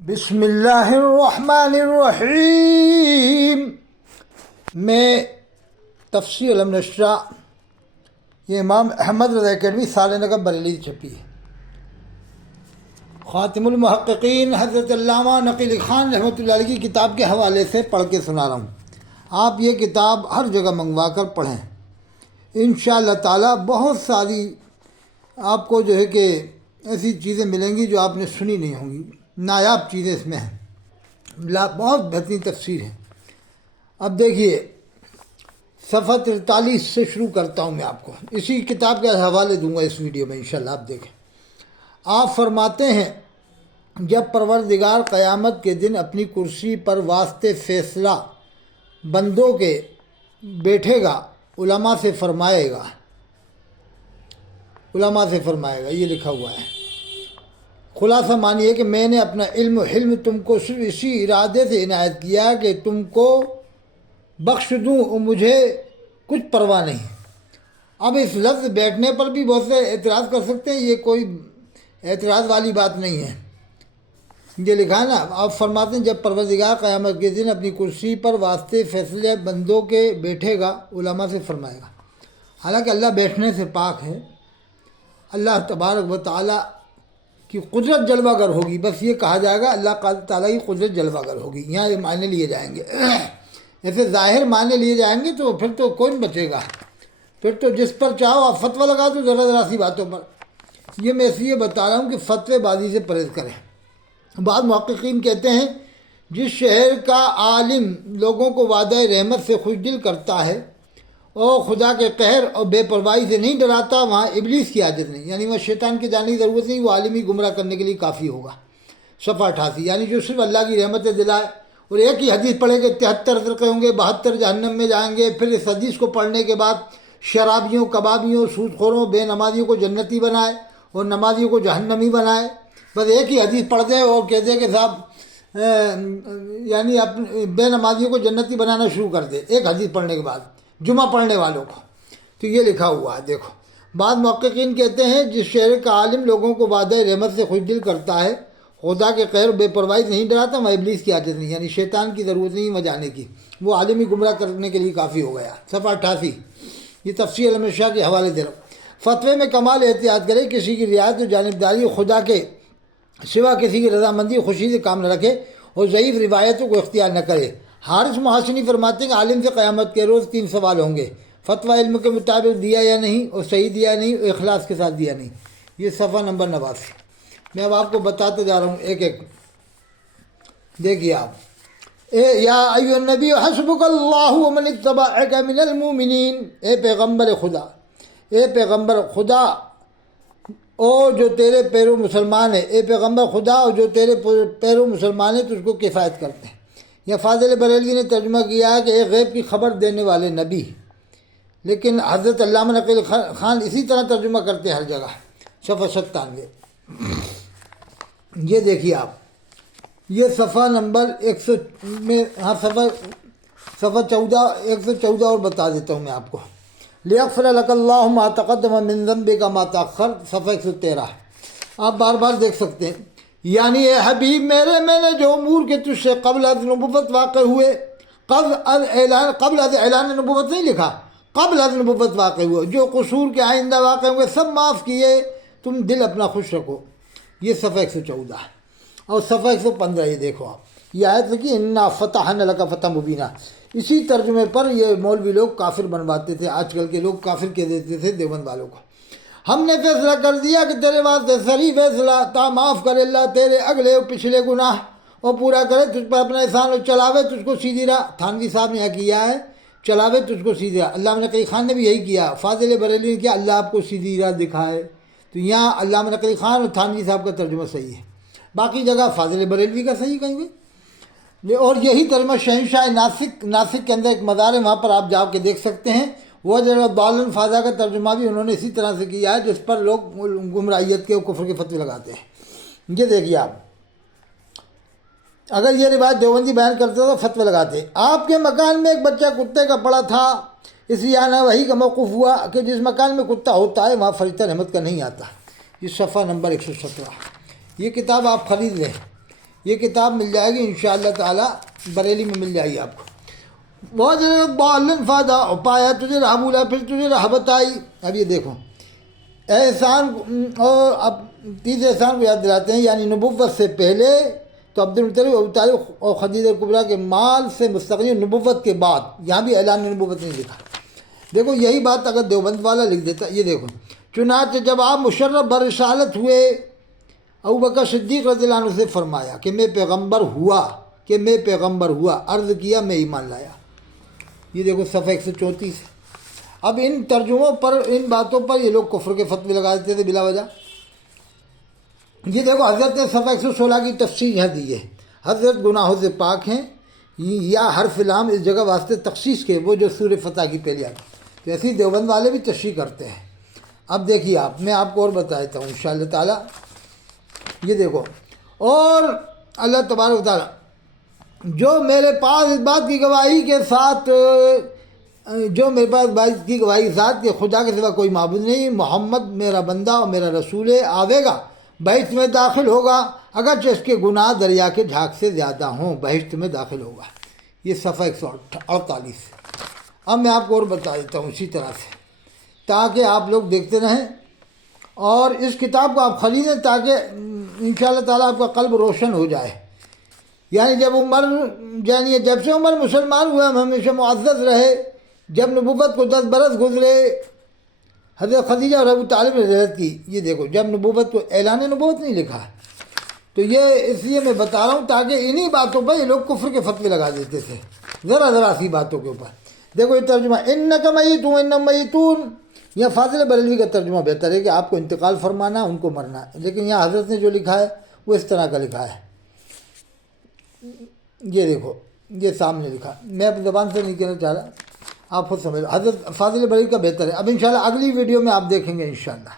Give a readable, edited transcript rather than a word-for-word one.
بسم اللہ الرحمن الرحیم میں تفسیر علم نشرہ، یہ امام احمد رضا اکیڈمی سالنگر بریلی چھپی ہے۔ خاتم المحققین حضرت علامہ نقی علی خان رحمۃ اللہ علیہ کی کتاب کے حوالے سے پڑھ کے سنا رہا ہوں۔ آپ یہ کتاب ہر جگہ منگوا کر پڑھیں، انشاءاللہ تعالی بہت ساری آپ کو جو ہے کہ ایسی چیزیں ملیں گی جو آپ نے سنی نہیں ہوں گی، نایاب چیزیں اس میں ہیں، بہت بہترین تفسیر ہے۔ اب دیکھیے صفحہ 43 سے شروع کرتا ہوں میں آپ کو، اسی کتاب کے حوالے دوں گا اس ویڈیو میں، انشاءاللہ آپ دیکھیں۔ آپ فرماتے ہیں جب پروردگار قیامت کے دن اپنی کرسی پر واسطے فیصلہ بندوں کے بیٹھے گا، علماء سے فرمائے گا، یہ لکھا ہوا ہے۔ خلاصہ مانیے کہ میں نے اپنا علم و حلم تم کو صرف اسی ارادے سے عنایت کیا کہ تم کو بخش دوں، اور مجھے کچھ پرواہ نہیں۔ اب اس لفظ بیٹھنے پر بھی بہت سے اعتراض کر سکتے ہیں، یہ کوئی اعتراض والی بات نہیں ہے، یہ لکھا ہے نا۔ آپ فرماتے ہیں جب پروردگار قیامت کے دن اپنی کرسی پر واسطے فیصلے بندوں کے بیٹھے گا، علماء سے فرمائے گا۔ حالانکہ اللہ بیٹھنے سے پاک ہے، اللہ تبارک و تعالیٰ کی قدرت جلوہ گر ہوگی، بس یہ کہا جائے گا اللہ تعالیٰ کی قدرت جلوہ گر ہوگی، یہاں یہ معنی لیے جائیں گے۔ ایسے ظاہر معنی لیے جائیں گے تو پھر تو کون بچے گا، پھر تو جس پر چاہو آپ فتویٰ لگا دو ذرا سی باتوں پر۔ یہ میں اس لیے بتا رہا ہوں کہ فتوے بازی سے پرہیز کریں۔ بعض محققین کہتے ہیں جس شہر کا عالم لوگوں کو وعدہ رحمت سے خوش دل کرتا ہے اور خدا کے قہر اور بے پرواہی سے نہیں ڈراتا، وہاں ابلیس کی حاجت نہیں، یعنی وہاں شیطان کی جانے کی ضرورت نہیں، وہ عالمی گمراہ کرنے کے لیے کافی ہوگا۔ صفحہ 88، یعنی جو صرف اللہ کی رحمت دلائے اور ایک ہی حدیث پڑھے کہ 73 فرقے ہوں گے، 72 جہنم میں جائیں گے، پھر اس حدیث کو پڑھنے کے بعد شرابیوں، کبابیوں، سود خوروں، بے نمازیوں کو جنتی بنائے اور نمازیوں کو جہنمی بنائے۔ بس ایک ہی حدیث پڑھ دیں اور کہہ دیں کہ صاحب یعنی بے نمازیوں کو جنتی بنانا شروع کر دے ایک حدیث پڑھنے کے بعد جمعہ پڑھنے والوں کو، تو یہ لکھا ہوا ہے دیکھو۔ بعض محققین کہتے ہیں جس شہر کا عالم لوگوں کو وعدہ رحمت سے خوش دل کرتا ہے، خدا کے خیر بے پرواہی سے نہیں ڈراتا، وہاں ابلیس کی عادت نہیں، یعنی شیطان کی ضرورت نہیں وہاں جانے کی، وہ عالمی گمراہ کرنے کے لیے کافی ہو گیا۔ صفحہ 88، یہ تفسیر علم شاہ کے حوالے دے رہا ہوں۔ فتوے میں کمال احتیاط کرے، کسی کی رعایت و جانبداری خدا کے سوا کسی کی رضامندی خوشی سے کام نہ رکھے اور ضعیف روایتوں کو اختیار نہ کرے۔ حارث محاسنی فرماتے ہیں کہ عالم سے قیامت کے روز 3 سوال ہوں گے، فتویٰ علم کے مطابق دیا یا نہیں، اور صحیح دیا نہیں، اور اخلاص کے ساتھ دیا نہیں۔ یہ صفحہ نمبر 89۔ میں اب آپ کو بتاتے جا رہا ہوں ایک ایک، دیکھیے آپ۔ یا ایھا النبی حسبک اللہ ومن اتبعک من المؤمنین، اے پیغمبر خدا اور جو تیرے پیرو مسلمان ہیں، اے پیغمبر خدا اور جو تیرے پیرو مسلمان ہیں تجھ کو کفایت کرتے ہیں۔ یا فاضل بریلوی نے ترجمہ کیا ہے کہ ایک غیب کی خبر دینے والے نبی، لیکن حضرت علامہ نقی علی خان اسی طرح ترجمہ کرتے ہیں ہر جگہ۔ صفحہ 97، یہ دیکھیے آپ، یہ صفحہ نمبر 100 میں، ہاں صفحہ 114 اور بتا دیتا ہوں میں آپ کو۔ لیغفر لک اللہ ما تقدم من ذنبک ما تأخر، صفحہ 113۔ آپ بار بار دیکھ سکتے ہیں، یعنی اے حبیب میرے، میں نے جو امور کے تجھ سے قبل از نبوت واقع ہوئے، قبل از اعلان نبوت نہیں لکھا، قبل از نبوت واقع ہوئے، جو قصور کے آئندہ واقع ہوئے سب معاف کیے، تم دل اپنا خوش رکھو۔ یہ صفحہ 114 اور صفحہ 115، یہ دیکھو آپ، یہ آیت لکھی انا فتحنا لک فتحا مبینا۔ اسی ترجمے پر یہ مولوی لوگ کافر بنواتے تھے، آج کل کے لوگ کافر کہہ دیتے تھے دیوبند والوں کو۔ ہم نے فیصلہ کر دیا کہ تیرے واسطے صحیح فیصلہ تا معاف کرے اللہ تیرے اگلے اور پچھلے گناہ، اور پورا کرے تجھ پر اپنا احسان، اور چلاوے تجھ کو سیدھی راہ۔ تھانوی صاحب نے یہاں کیا ہے چلاوے تجھ کو سیدھی راہ، علامہ نقی خان نے بھی یہی کیا، فاضل بریلوی نے کیا اللہ آپ کو سیدھی راہ دکھائے۔ تو یہاں علامہ نقی خان اور تھانوی صاحب کا ترجمہ صحیح ہے، باقی جگہ فاضل بریلوی کا صحیح کہیں گے۔ اور یہی ترجمہ شہنشاہ ناسک کے اندر ایک مزار ہے، وہاں پر آپ جا کے دیکھ سکتے ہیں، وہ جگہ بالن فاضا کا ترجمہ بھی انہوں نے اسی طرح سے کیا ہے جس پر لوگ گمراہیت کے اور کفر کے فتوے لگاتے ہیں۔ یہ دیکھیے آپ، اگر یہ روایت دیوبندی بیان کرتے تو فتوے لگاتے۔ آپ کے مکان میں ایک بچہ کتے کا پڑا تھا، اس لیے آنا وہی کا موقف ہوا کہ جس مکان میں کتا ہوتا ہے وہاں فرشتہ رحمت کا نہیں آتا۔ یہ صفحہ نمبر 117، یہ کتاب آپ خرید لیں، یہ کتاب مل جائے گی انشاءاللہ تعالی، بریلی میں مل جائے گی آپ کو۔ بہت بالن فائدہ پایا، تجھے راہ بولا پھر تجھے راہ بتائی۔ اب یہ دیکھو احسان، اور اب تیسرے احسان کو یاد دلاتے ہیں، یعنی نبوت سے پہلے تو عبد المطلب ابو طالب اور خدیجہ کبریٰ کے مال سے مستغنی، نبوت کے بعد یہاں بھی اعلان نبوت نہیں لکھا۔ دیکھو یہی بات اگر دیوبند والا لکھ دیتا، یہ دیکھو چنانچہ جب آپ مشرف برسالت ہوئے، ابو بکر صدیق رضی اللہ عنہ سے فرمایا کہ میں پیغمبر ہوا، عرض کیا میں ایمان لایا۔ یہ دیکھو صفحہ 134۔ اب ان ترجموں پر، ان باتوں پر یہ لوگ کفر کے فتوے لگا دیتے تھے بلا وجہ۔ یہ دیکھو حضرت نے صفحہ 116 کی تفسیر یہاں دی ہے، حضرت گناہوں سے پاک ہیں، یا حرف لام اس جگہ واسطے تخصیص کے، وہ جو سورہ فتح کی پہلی آیت، تو ایسی دیوبند والے بھی تشریح کرتے ہیں۔ اب دیکھیے آپ، میں آپ کو اور بتا دیتا ہوں انشاءاللہ تعالیٰ۔ یہ دیکھو، اور اللہ تبارک و تعالیٰ جو میرے پاس اس بات کی گواہی کے ساتھ، کہ خدا کے سوا کوئی معبود نہیں، محمد میرا بندہ اور میرا رسول ہے، آوے گا بہشت میں داخل ہوگا، اگرچہ اس کے گناہ دریا کے جھاگ سے زیادہ ہوں، بہشت میں داخل ہوگا۔ یہ صفحہ 148۔ اب میں آپ کو اور بتا دیتا ہوں اسی طرح سے، تاکہ آپ لوگ دیکھتے رہیں اور اس کتاب کو آپ خریدیں، تاکہ انشاءاللہ تعالیٰ آپ کا قلب روشن ہو جائے۔ یعنی جب سے عمر مسلمان ہوئے، ہم ہمیشہ معزز رہے۔ جب نبوت کو 10 برس گزرے، حضرت خدیجہ اور ابو طالب نے رضایت کی۔ یہ دیکھو، جب نبوت کو اعلان نبوت نہیں لکھا ہے، تو یہ اس لیے میں بتا رہا ہوں تاکہ انہی باتوں پر یہ لوگ کفر کے فتوے لگا دیتے تھے، ذرا سی باتوں کے اوپر۔ دیکھو یہ ترجمہ، انک میت وانہم میتون، یہ فاضل بریلوی کا ترجمہ بہتر ہے کہ آپ کو انتقال فرمانا، ان کو مرنا ہے، لیکن یہاں حضرت نے جو لکھا ہے وہ اس طرح کا لکھا ہے۔ یہ دیکھو، یہ سامنے لکھا، میں اپنی زبان سے نہیں کہنا چاہ رہا، آپ خود سمجھ لو، حضرت فاضل بریلوی کا بہتر ہے۔ اب انشاءاللہ اگلی ویڈیو میں آپ دیکھیں گے انشاءاللہ۔